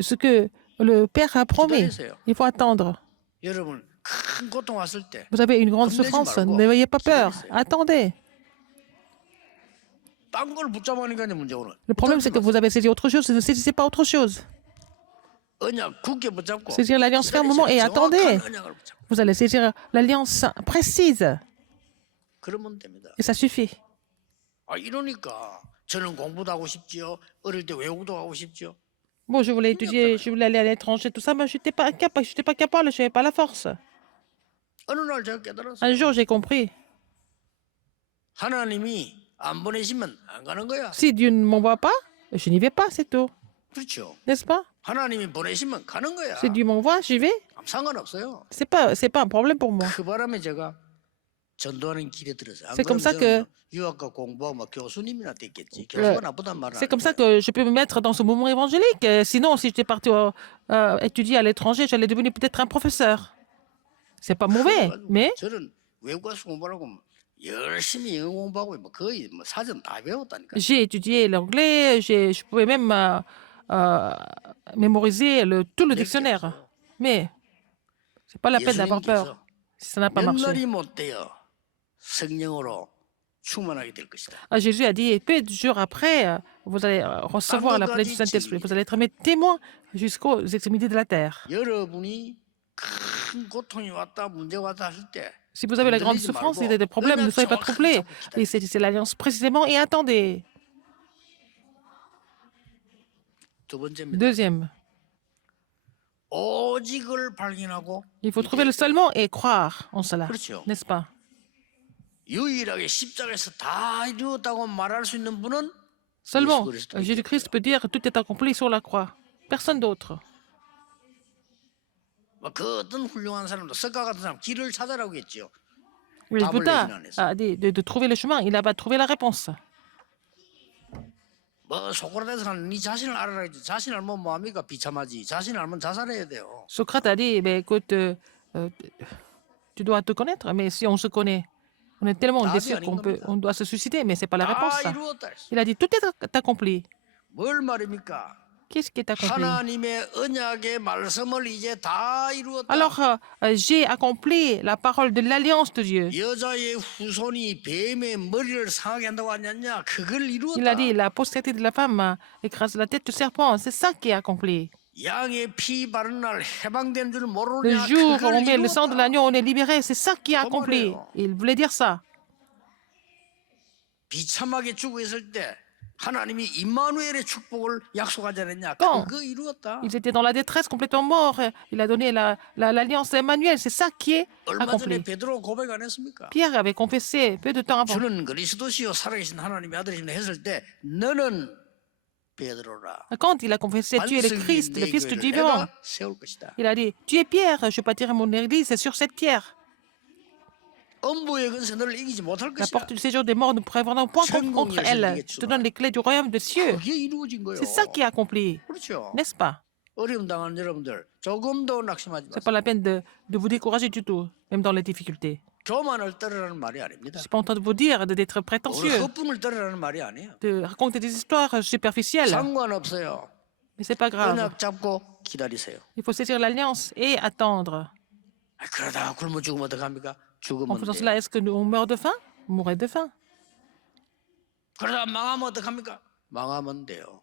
ce que le Père a promis. Il faut attendre. 여러분 큰 고통 왔을 때 Vous avez une grande souffrance, n'ayez pas peur. Attendez. 딴 걸 붙잡으니까 이제 문제고는 Le problème, c'est que vous avez saisi autre chose, ne saisissez pas autre chose. 언약 굳게 붙잡고 Saisir l'alliance fermement et 정확한 attendez. 언약을 붙잡고 Vous allez saisir l'alliance précise. 그러면 됩니다. Et ça suffit. 아 이러니까 저는 공부도 하고 싶지요. 어릴 때 외국도 가고 싶지요. Bon, je voulais étudier, je voulais aller à l'étranger, tout ça, mais je n'étais pas capable, je n'avais pas la force. 어느 날 제가 깨달았어요. Un jour, j'ai compris. 하나님이 안 보내시면 안 가는 거야. Si Dieu ne m'envoie pas, je n'y vais pas, c'est tout. 그렇죠. N'est-ce pas? 하나님이 보내시면 가는 거야. Si Dieu m'envoie, j'y vais. 상관없어요. C'est pas un problème pour moi. 그 바람에 제가 전도하는 길에 들었어요. 안 C'est comme ça 그러면 저는 유학과 공부하고 막 교수님이나 됐겠지. 교수가 나쁘단 말은 C'est comme ça que je peux me mettre dans ce mouvement évangélique. Sinon, si j'étais parti étudier à l'étranger, j'allais devenir peut-être un professeur. C'est pas mauvais, mais 저는 외국 가서 공부하고 열심히 영어 공부하고 뭐 거의 뭐 사전 다 외웠다니까. j'ai étudié l'anglais, je pouvais même mémoriser tout le dictionnaire. Mais c'est pas la peine d'avoir peur si ça n'a pas 몇 marché. 날이 못 돼요. 성령으로 충만하게 될 것이다. Jésus a dit, peu de jours après, vous allez recevoir la plénitude du Saint-Esprit. Vous allez être mes témoins jusqu'aux extrémités de la terre. 여러분이 큰 고통이 왔다 문제가 왔다 할 때 Si vous avez la grande souffrance, si vous avez des problèmes, ne soyez pas troublés. Et c'est l'alliance précisément et attendez. 두 번째입니다. Deuxième, 오직을 발견하고 il faut trouver le seulement et croire en cela. 그렇죠. N'est-ce pas? 유일하게 십자가에서 다 이루었다고 말할 수 있는 분은 Seulement, 예수 그리스도. Jésus-Christ peut dire tout est accompli sur la croix. Personne d'autre. 그 어떤 훌륭한 사람도 석가 같은 사람 길을 찾아라고 했죠. Le 답을 Bouddha 내진 않았어요. a dit de trouver le chemin. Il va trouver la réponse. 뭐 소크라테스는 네 자신을 알아라 했지. 자신 알면 뭐합니까? 비참하지. 자신 알면 자살해야 돼요. Socrate a dit, mais écoute, tu dois te connaître. Mais si on se connaît, on est tellement déçu on doit se suicider. Mais c'est pas la réponse. 다 이루었다 했어. Il a dit tout est accompli. 뭘 말입니까? Qu'est-ce qui est accompli? 하나님의 언약의 말씀을 이제 다 이루었다. Alors, j'ai accompli la parole de l'alliance de Dieu. 여자의 후손이 뱀의 머리를 상하게 한다고 하냐? 그걸 Il a dit, 이루었다. la postérité de la femme écrase la tête du serpent. C'est ça qui est accompli. 양의 피 바른 날 해방된 줄 Le 모르냐? jour où 그걸 on met le sang de 이루었다. l'agneau, on est libéré. C'est ça qui est accompli. Comment Il voulait dire ça. 비참하게 죽어 있을 때 하나님이 임마누엘의 축복을 약속하지 않았냐? Quand 그거 이루었다. ils étaient dans la détresse, complètement morts, il a donné l'alliance d'Emmanuel. C'est ça qui est 얼마 전에 accompli. 베드로 고백 안 했습니까? Pierre avait confessé peu de temps avant. 주는 그리스도시요 살아계신 하나님의 아들이신다 했을 때 너는 베드로라. Quand il a confessé, tu es le 반석이 Christ, le 내 Fils du 교회를 vivant, 내가 세울 것이다. il a dit, tu es Pierre, je bâtirai mon église, c'est sur cette pierre. 엄부의 근세 너를 이기지 못할 La 것이다. porte du séjour des morts ne prévaudra point contre elle. Je te donne les clés du royaume des cieux. 그게 이루어진 거예요. C'est ça qui est accompli, 그렇죠. n'est-ce pas? 어려움 당하는 여러분들 조금도 낙심하지 C'est 마세요. pas la peine de vous décourager du tout, même dans les difficultés. 교만을 떨으라는 말이 아닙니다. Je suis pas en train de vous dire d'être 오늘 prétentieux, 허풍을 떨으라는 말이 아니에요. de raconter des histoires superficielles. 상관없어요. Mais c'est pas grave. 언약 잡고 기다리세요. Il faut saisir l'alliance et attendre. 그러다가 굶어 죽으면 어떡합니까? En 죽으면 faisant 돼요. cela, est-ce que on meurt de faim? On mourrait de faim. 그러다가 망하면 어떡합니까? 망하면 돼요.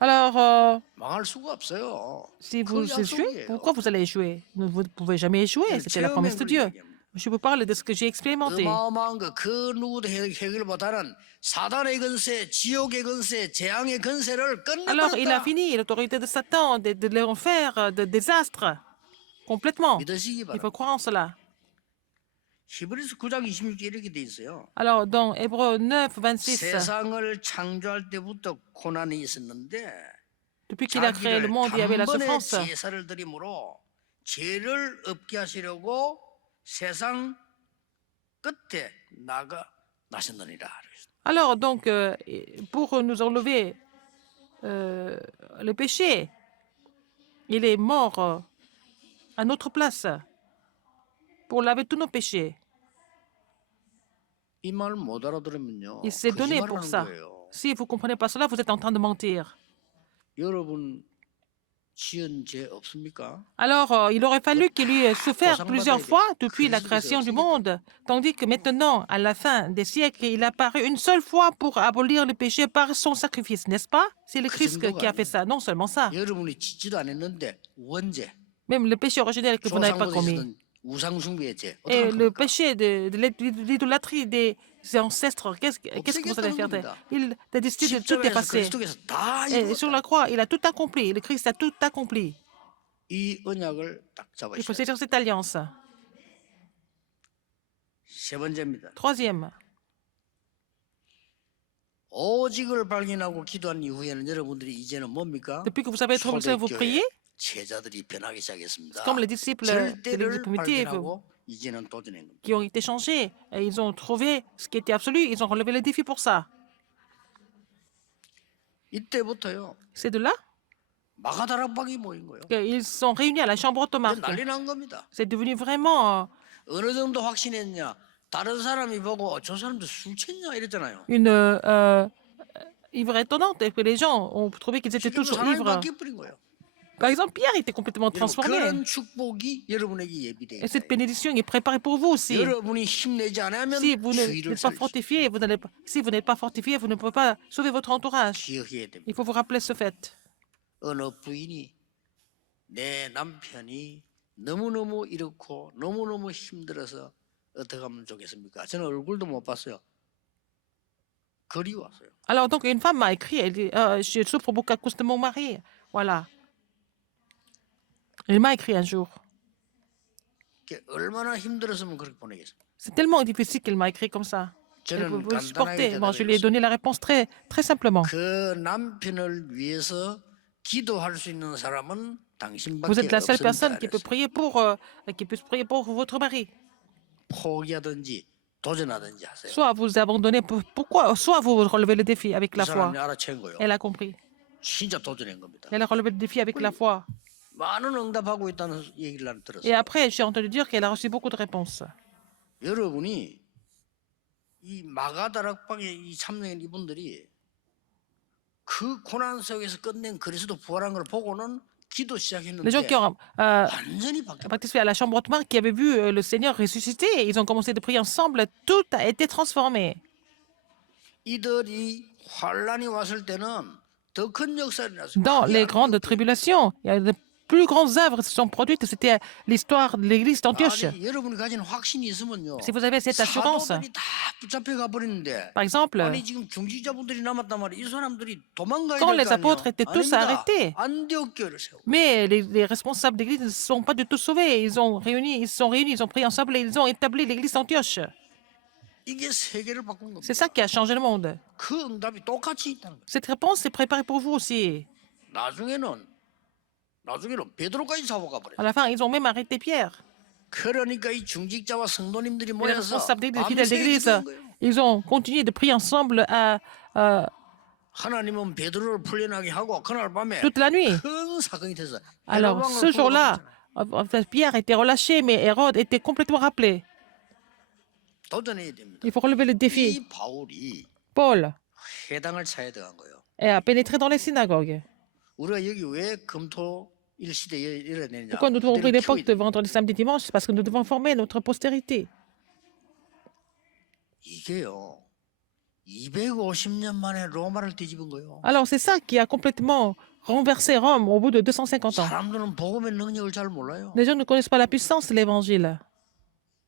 Alors, 망할 수가 없어요. si 그 vous échouez, 약속이에요. pourquoi vous allez échouer? Vous ne pouvez jamais échouer. C'était la promesse de Dieu. Je vous parle de ce que j'ai expérimenté. 어마어마한 거 그 누구도 해결 못하는 사단의 근세, 지옥의 근세, 재앙의 근세를 Alors, il a 끝내버렸다. fini l'autorité de Satan, de l'enfer, de désastre. Complètement. 믿으시기 Il 바랍니다. faut croire en cela. 히브리서 9장 26절 이렇게 돼 있어요. Alors, dans Hébreux 9, 26, 세상을 창조할 때부터 고난이 있었는데 depuis qu'il a créé le monde, il y avait la 단번에 souffrance. 제사를 드림으로 죄를 없게 하시려고 세상 끝에 나셨느니라. Alors, donc, pour nous enlever le péché, il est mort à notre place pour laver tous nos péchés. 이 말 못 알아들으면요. Il s'est donné pour 거짓말하는 ça. 거예요. Si vous ne comprenez pas cela, vous êtes en train de mentir. 여러분 지은 죄 없습니까? Alors, il aurait fallu qu'il ait souffert plusieurs fois depuis la création du monde, tandis que maintenant, à la fin des siècles, il a apparu une seule fois pour abolir le péché par son sacrifice, n'est-ce pas? C'est le Christ qui a fait ça, non seulement ça. 여러분이 짓지도 않았는데 원죄, Même le péché originel que vous n'avez pas commis. 조상부터 우상 숭배의 죄. Et le 어떡합니까? péché de l'idolâtrie des ancêtres, qu'est-ce que vous allez faire? Il a décidé de tout 십자가에서 effacer. 그리스도께서 다 Et sur 이루었다. la croix, il a tout accompli. Le Christ a tout accompli. 이 언약을 딱 Il faut 잡으셔야 돼요. saisir cette alliance. 세 번째입니다. Troisième, 오직을 발견하고 기도한 이후에는 여러분들이 이제는 뭡니까? depuis que vous savez être vous 초대교회 priez, 제자들이 변하기 시작했습니다. comme les disciples de 절대를 l'Église primitive 발견하고 이제는 도전한 겁니다. qui ont été changés, et ils ont trouvé ce qui était absolu, ils ont relevé le défi pour ça. 이때부터요. C'est de là 마가다락방이 모인 거예요. qu'ils sont réunis à la chambre haute 이제 marque. 난리 난 겁니다. C'est devenu vraiment 어느 정도 확신했냐? 다른 사람이 보고 저 사람들 술 챘냐 이랬잖아요. une ivre étonnante, et que les gens ont trouvé qu'ils étaient 지금 tous 사람이 ivres. 바뀌어버린 거예요. Par exemple, Pierre était complètement 여러분, transformé. 그런 축복이 여러분에게 예비되어 Et cette 있어요. bénédiction est préparée pour vous aussi. 여러분이 힘내지 않으면 Si vous 주의를 n'êtes pas 살릴 수 fortifié, si vous n'êtes pas fortifié, vous ne pouvez pas sauver votre entourage. 기억해야 됩니다. Il faut vous rappeler ce fait. 어느 부인이 내 남편이 너무너무 이렇고 너무너무 힘들어서 어떻게 하면 좋겠습니까? 저는 얼굴도 못 봤어요. 글이 왔어요. Alors, donc, une femme m'a écrit, elle dit, je souffre beaucoup à cause de mon mari. Voilà. Elle m'a écrit un jour. 그게 얼마나 힘들었으면 그렇게 보내겠습니까? C'est tellement difficile qu'elle m'a écrit comme ça. Elle 저는 peut vous supporter. 간단하게 Bon, je lui ai 대답했어요. donné la réponse très, très simplement. 그 남편을 위해서 기도할 수 있는 사람은 Vous 당신밖에 êtes la seule 없습니다. personne qui peut prier pour votre mari. 포기하든지 도전하든지 하세요. Soit vous abandonnez, pourquoi? Soit vous relevez le défi avec 이 la foi. 사람이 알아챈 거예요. Elle a compris. 진짜 도전한 겁니다. Elle a relevé le défi avec la foi. 많은 응답하고 있다는 얘기를 난 Et 들었어요. après, j'ai entendu dire qu'elle a reçu beaucoup de réponses. 여러분이 이 마가다락방에 이 참여한 이분들이 그 고난 속에서 끝낸 그리스도 부활한 걸 보고는 기도 Les gens 시작했는데 qui ont 완전히 바뀌어. participé à la chambre haute marque, qui avaient vu le Seigneur ressuscité, ils ont commencé de prier ensemble, tout a été transformé. 이들이 환란이 왔을 때는 더 큰 역사를 났어요. Dans 크게 les 안 grandes 겪어요. tribulations, il y a de plus grandes œuvres qui se sont produites. C'était l'histoire de l'église d'Antioche. 아니, 여러분이 가진 확신이 있으면요. Si vous avez cette assurance, 사도들이 다 붙잡혀 가버리는데 par exemple, 아니 지금 중직자분들이 남았단 말이에요. 이 사람들이 도망가야 quand 될 les 거 아니에요. apôtres étaient tous 아닙니다. arrêtés, 안디옥 교회를 세우고 mais les responsables d'église ne se sont pas du tout sauvés. Ils se sont réunis, ils ont prié ensemble et ils ont établi l'église d'Antioche. 이게 세계를 바꾼 C'est 겁니다. ça qui a changé le monde. 그 응답이 똑같이 있다는 거예요. Cette réponse est préparée pour vous aussi. 나중에는 베드로까지 잡아가 À 버려요. la fin, ils ont même arrêté Pierre. 그러니까 이 중직자와 성도님들이 Et les 모여서 responsables d'église, les fidèles 밤새 d'église, 기도한 거예요. ils ont continué de prier ensemble 하나님은 베드로를 풀려나게 하고 그날 밤에 toute la nuit. 큰 사건이 됐어요. Alors, ce jour-là, Pierre était relâché, mais Hérode était complètement rappelé. 도전해야 됩니다. Il faut relever le défi. 이 바울이 Paul 회당을 차야 들어간 거예요. a pénétré dans les synagogues. 우리가 여기 왜 금토일 시대에 이래야 되느냐? Pourquoi nous devons ouvrir 그때를 les portes 키워야 de 돼요. vendredi, samedi, dimanche? C'est parce que nous devons former notre postérité. 이게요. 250년 만에 로마를 뒤집은 거예요. Alors, c'est ça qui a complètement renversé Rome au bout de 250 ans. 사람들은 복음의 능력을 잘 몰라요. Les gens ne connaissent pas la puissance de l'évangile.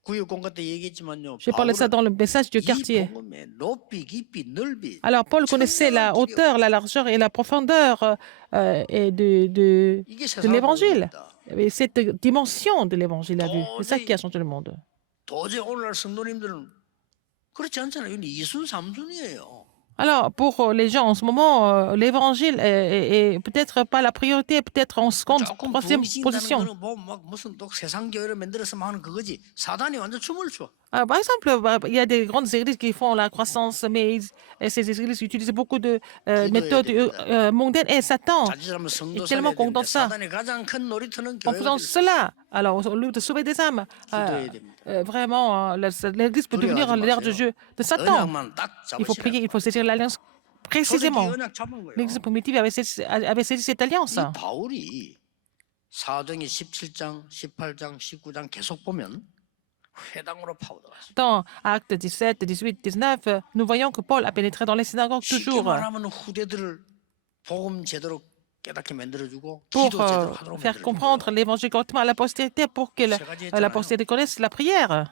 구역공과 때 얘기했지만요. J'ai parlé de ça dans le message du 이 quartier. 복음의 높이, 깊이, 넓이 Alors, Paul connaissait la hauteur, la largeur et la profondeur et 이게 de 세상을 l'évangile. 바꿉니다. Et cette dimension de l'évangile a vu. C'est ça qui a changé le monde. 도저히 오늘날 성도님들은 그렇지 않잖아요. 이건 이순 삼순이에요. Alors, pour les gens en ce moment, l'évangile est peut-être pas la priorité, peut-être en seconde, 조금 troisième 부흥이 position. 거는 뭐 막 무슨 또 세상 교회를 만들어서 막 하는 그거지. 사단이 완전 춤을 춰. Par exemple, il y a des grandes églises qui font la croissance, mais et ces églises utilisent beaucoup de méthodes mondaines. Et Satan, 자칫하면 성도 est tellement 살려야 content 됩니다. de ça. 사단의 가장 큰 놀이터는 En 교회가 faisant 되는 cela, alors au lieu de sauver des âmes, 기도해야 됩니다. vraiment, l'église peut devenir 두려워하지 l'air de 마세요. jeu de Satan. 언약만 딱 Il faut prier, 잡으시라. il faut saisir l'alliance précisément. 초대교회 언약 잡은 거예요. L'église primitive avait saisi cette alliance. 이 바울이 사도행전 17장, 18장, 19장 계속 보면 회당으로 파고들었어요. Dans Actes 17, 18, 19, nous voyons que Paul a pénétré dans les synagogues 쉽게 toujours 말하면 후대들을 복음 제대로 깨닫게 만들어주고 pour 기도 제대로 하도록 faire 만들어주고 comprendre l'évangile correctement à la postérité pour que la postérité connaisse la prière.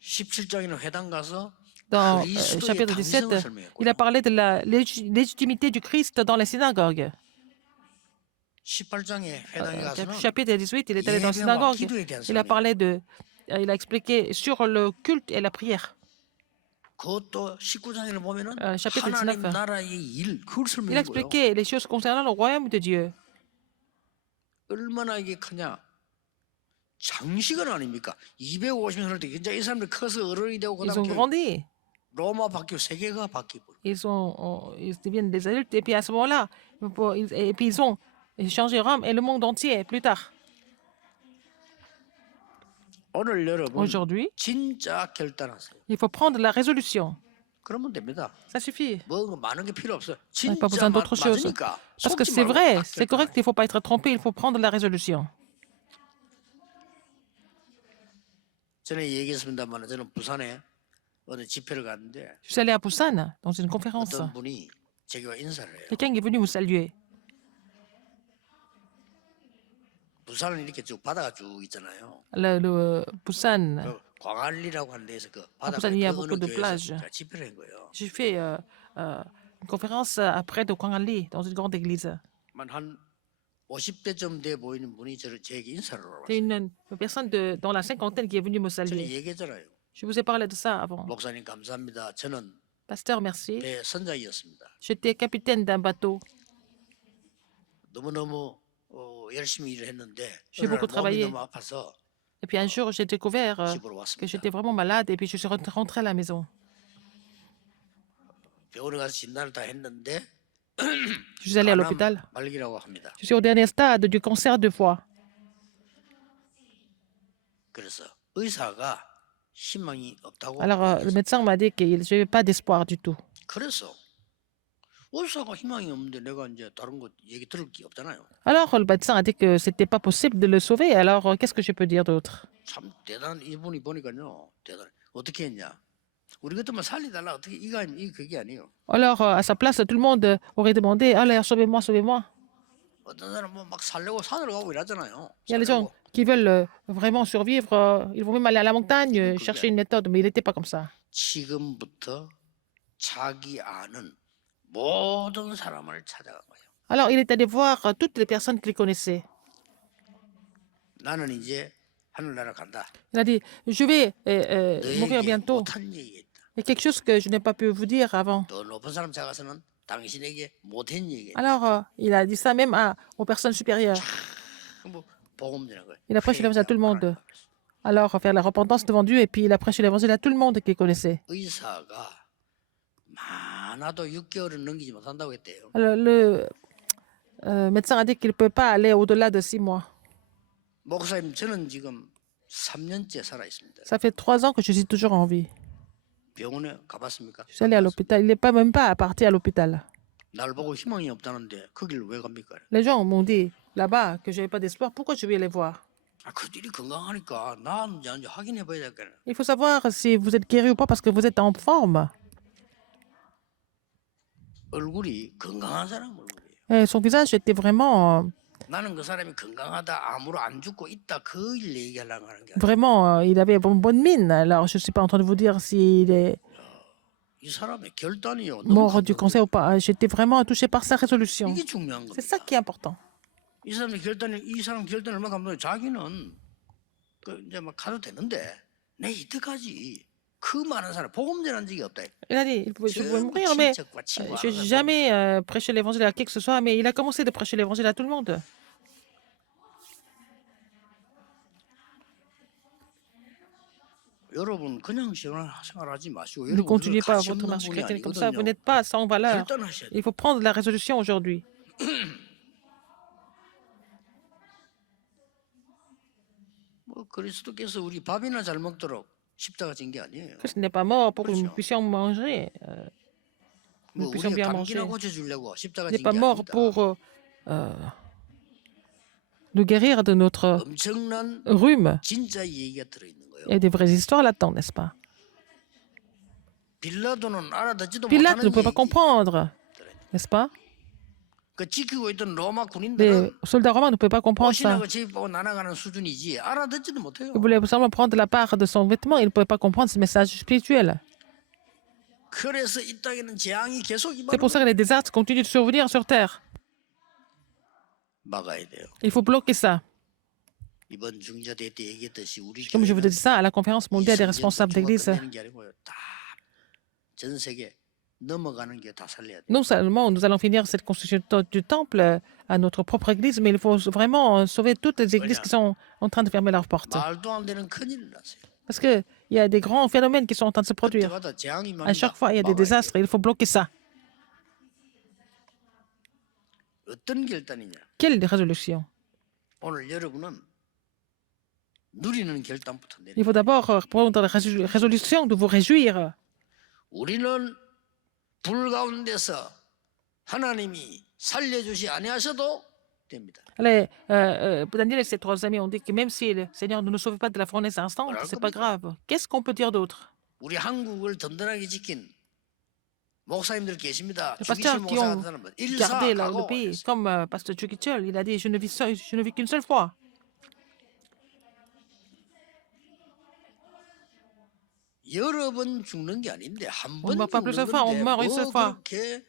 17장에는 회당 가서 Dans 그리스도의 chapitre 당성을 17, 설명했고요. il a parlé de la légitimité du Christ dans les synagogues. 18장에 회당에 가서는 Chapitre 18, il est allé dans les 예배와 synagogues. 기도에 대한 Il a 설명. parlé il a expliqué sur le culte et la prière. 그것도 19장에는 보면은 chapitre 하나님 19. 나라의 일 그걸 Il a 설명했고요. expliqué les choses concernant le royaume de Dieu. 얼마나 이게 크냐? 장시간 아닙니까? 250년 할 때 진짜 이 사람들 커서 어른이 되고 Ils ont 그다음에 grandi. 로마 바뀌고 세계가 바뀌고 Ils deviennent des adultes. Et puis à ce moment-là, et puis ils ont changé Rome et le monde entier plus tard. 오늘 여러분 Aujourd'hui, 진짜 결단하세요. il faut prendre la résolution. 그러면 됩니다. Ça suffit. 뭐 많은 게 필요 없어요. On n'a pas 진짜 besoin d'autre chose. 맞으니까 Parce que 속지 c'est 말고 vrai, 딱 c'est correct, il ne faut pas être trompé, il faut prendre la résolution. 전에 얘기했습니다만 저는 부산에 어느 집회를 갔는데 Je suis allé à Busan dans une conférence. 어떤 분이 제가 인사를 해요. Quelqu'un est venu me saluer. 부산은 이렇게 쭉 바다가 쭉 있잖아요. Le Busan, 그 광안리라고 하는 데서 그 à 바다 Busan, il y a 그 beaucoup 어느 de 교회에서 plages. 제가 집회를 한 거예요. J'ai fait une conférence après de Kwangali, dans une grande église. 한 50대쯤 돼 보이는 분이 제게 인사를 하러 C'est 왔어요. une personne dans la cinquantaine qui est venue me 전에 saluer. 얘기했잖아요. Je vous ai parlé de ça avant. 목사님 감사합니다. 저는 Pasteur, merci. 배 선장이었습니다. J'étais capitaine d'un bateau. 너무너무 열심히 일을 했는데 J'ai 어느 날 beaucoup 몸이 travaillé. 너무 아파서 Et puis un jour, j'ai découvert 집으로 que 왔습니다. j'étais vraiment malade et puis je suis rentrée à la maison. 병원에 가서 진단을 다 했는데 Je suis allée à 간암 l'hôpital. 말기라고 합니다. Je suis au dernier stade du cancer de foie. 그래서 의사가 희망이 없다고 Alors, le médecin m'a dit que je n'avais pas d'espoir du tout. 그래서 의사가 희망이 없는데 내가 이제 다른 거 얘기 들을 게 없잖아요. Alors, le médecin a dit que c'était pas possible de le sauver. Alors, qu'est-ce que je peux dire d'autre? 참 대단 이분이 보니까요. 대단. 어떻게 했냐? 우리 같으면 살리달라 어떻게 이 그게 아니에요. Alors, à sa place, tout le monde aurait demandé, allez, sauvez-moi, sauvez-moi. 어떤 사람은 막 살려고 산으로 가고 이러잖아요. Il y a les gens 살려고. qui veulent vraiment survivre. Ils vont même aller à la montagne, chercher une méthode, mais il n'était pas comme ça. 지금부터 자기 아는 모든 사람을 찾아간 거예요. Alors, il est allé voir toutes les personnes qu'il connaissait. 나는 이제 하늘나라 간다. Il a dit, je vais mourir 너에게 bientôt. 못한 얘기했다. Il y a quelque chose que je n'ai pas pu vous dire avant. 더 높은 사람 찾아가서는 당신에게 못한 얘기했다. Alors, il a dit ça même aux personnes supérieures. 뭐 복음 전한 거예요. Il a prêché l'évangile à tout le monde. Alors, faire la repentance devant Dieu, et puis il a prêché l'évangile à tout le monde qu'il connaissait. 의사가 많아도 6개월은 넘기지 못한다고 했대요. Alors, le médecin a dit qu'il ne peut pas aller au-delà de 6 mois. 목사님 저는 지금 3년째 살아 있습니다. Ça fait 3 ans que je suis toujours en vie. 병원에 가봤습니까? Je suis allé à l'hôpital. Il n'est pas même pas parti à l'hôpital. 날 보고 희망이 없다는데 거기를 왜 갑니까? Les gens m'ont dit là-bas que je n'avais pas d'espoir. Pourquoi je vais les voir? 아, 그들이 건강하니까 나은지 아닌지 확인해 봐야 될거아요. Il faut savoir si vous êtes guéri ou pas parce que vous êtes en forme. 얼굴이 건강한 사람 얼굴이에요. Et son visage était vraiment, 나는 그 사람이 건강하다, 아무로 안 죽고 있다 그 일 얘기하려고 하는 게 아니라 vraiment, il avait bonne mine. Alors, je ne suis pas en train de vous dire s'il est 이 사람의 결단이요. 너무 mort du 감동이에요. cancer ou pas. J'étais vraiment touché par sa résolution. 이게 중요한 C'est 겁니다. ça qui est important. 이 사람 결단이 얼마나 감동해. 자기는 그 이제 막 가도 되는데 내 이때까지 그 많은 사람 복음 전한 적이 없다. Il a dit, je pouvais 전부 mourir, mais 친척과 친구 je n'ai jamais prêché l'évangile à qui que ce soit, mais il a commencé de prêcher l'évangile à tout le monde. 여러분 그냥 생활하지 마시고 Ne 여러분 continuez pas 가치 votre 없는 marche 분이 chrétienne comme ça. Vous 아니거든요. n'êtes pas sans valeur. 결단하셔야 돼요. Il faut prendre la résolution aujourd'hui. 뭐 그리스도께서 우리 밥이나 잘 먹도록 십자가 진 게 아니에요. Christ n'est pas mort pour que nous 그렇죠. puissions manger. 뭐 nous puissions 우리가 bien 감기나 manger. 고쳐주려고 십자가 Il n'est 진 pas 게 mort 아닙니다. pour nous guérir de notre 엄청난 rhume. 진짜 얘기가 들어있는 거예요. Il y a des vraies histoires là-dedans, n'est-ce pas? 빌라도는 알아듣지도 Pilate ne 못하는 pouvait pas 얘기. comprendre, n'est-ce pas? 그 지키고 있던 로마 Les 군인들은 soldats romains ne pouvaient pas comprendre ça. 옷이나 집 보고 날아가는 수준이지 알아듣지도 못해요. Ils voulaient seulement prendre la part de son vêtement. Ils ne pouvaient pas comprendre ce message spirituel. 그래서 이 땅에는 재앙이 계속 C'est pour ça que les désastres continuent de survenir sur Terre. 막아야 돼요. Il faut bloquer ça. 이번 중자대 때 얘기했듯이 우리 Comme je vous ai 교회는 dit ça à la conférence mondiale des responsables d'église, 끝내는 게 아니고요. 다전 세계 넘어가는 게 다 살려야 돼요. non seulement nous allons finir cette construction du temple à notre propre église, mais il faut vraiment sauver toutes les églises qui sont en train de fermer leurs portes. 말도 안 되는 큰일 났어요. Parce qu'il y a des grands phénomènes qui sont en train de se produire. 그때마다 재앙이 À chaque fois, il y a des 막아야 돼요. désastres. Il faut bloquer ça. 어떤 결단이냐? Quelle résolution? 오늘 여러분은 누리는 결단부터 내려. Il faut d'abord prendre la résolution de vous réjouir. 우리는 불 가운데서 하나님이 살려주시 아니하셔도 됩니다. Allez, Daniel et ses 3 amis ont dit que même si le Seigneur ne nous sauve pas de la fournaise instante, c'est pas grave. Qu'est-ce qu'on peut dire d'autre? 우리 한국을 든든하게 지킨 목사님들 계십니다. Les 주기철 pasteurs qui 목사 ont 같은 사람은 gardé 일사 le 각오. pays, comme pasteur Chukichel, il a dit, je ne vis qu'une seule fois. 여러 번 죽는 게 아닌데 한 On 번 ne meurt pas 죽는 plusieurs fois, on 건데 meurt une 뭐 seule fois. 그렇게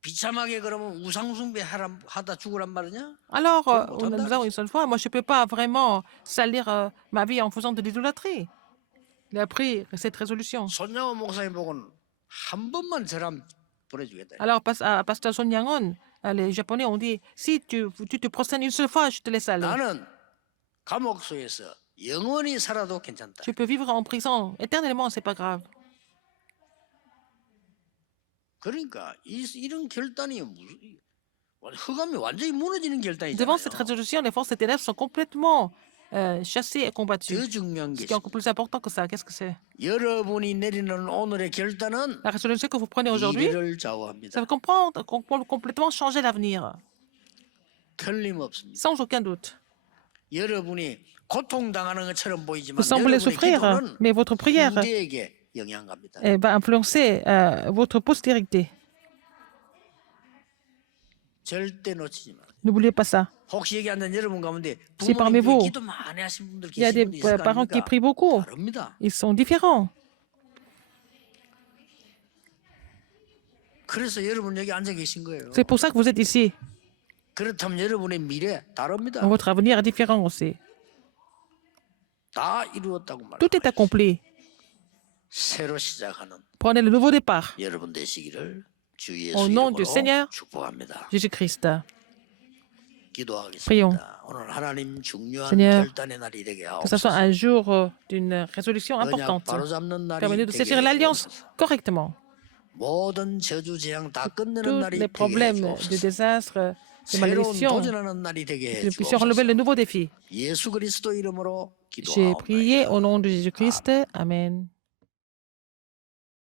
비참하게 그러면 우상숭배 하다 죽으란 말이냐? Alors, Bon, nous bon, avons une seule fois. Moi, je ne peux pas vraiment salir ma vie en faisant de l'idolâtrie. Il a pris cette résolution. 손양호 목사님 보고는 한 번만 저람 보내주겠다. Alors, à pasteur Son Yangon, les Japonais ont dit, si tu te prosternes une seule fois, je te laisse aller. 나는 감옥소에서 영원히 살아도 괜찮다. Tu peux vivre en prison éternellement, c'est pas grave. 그러니까 이런 결단이 흑암이 완전히 무너지는 결단이잖아요. Devant cette résolution, les forces des ténèbres sont complètement chassé et combattu. 더 중요한 Ce 게 qui est 있습니다. encore plus important que ça, qu'est-ce que c'est? 여러분이 내리는 오늘의 결단은 La résolution que vous prenez aujourd'hui, 미래를 ça 좌우합니다. va comprendre, complètement changer l'avenir, 틀림없습니다. sans aucun doute. 여러분이 고통당하는 것처럼 보이지만 Vous semblez 여러분의 souffrir, 기도는 mais votre prière 후대에게 영향 갑니다. va influencer votre postérité. 절대 놓치지 마세요. N'oubliez pas ça. 혹시 여기 앉은 여러분 가운데 Si parmi 부모님 vous, 기도 많이 하신 분들 Il y a des 계신 분도 있을 거 parents qui 아닙니까? prient beaucoup. 다릅니다. Ils sont différents. 그래서 여러분 여기 앉아 계신 거예요. C'est pour ça que vous êtes ici. 그렇다면 여러분의 미래 다릅니다. Votre avenir est différent aussi. 다 이루었다고 말합니다. Tout est accompli. 새로 시작하는 Prenez le nouveau départ. 여러분 되시기를 주 Au 예수 nom du 이름으로 Seigneur 축복합니다. Jésus-Christ. 기도하겠습니다. Prions. 오늘 하나님 중요한 Seigneur, 결단의 날이 되게 Que ce soit 하옵소서. un jour d'une résolution 언약 importante. 바로잡는 날이 Permettez-nous de 되게 saisir l'alliance 해주옵소서. correctement. 모든 저주 재앙 다 끝내는 Tous 날이 les 되게 problèmes de 해주옵소서. désastre, de 새로운 malédiction, 도전하는 날이 되게 que nous puissions relever 해주옵소서. le nouveau défi. 예수 그리스도 이름으로 J'ai prié 기도하옵나이다. au nom de Jésus-Christ. Amen.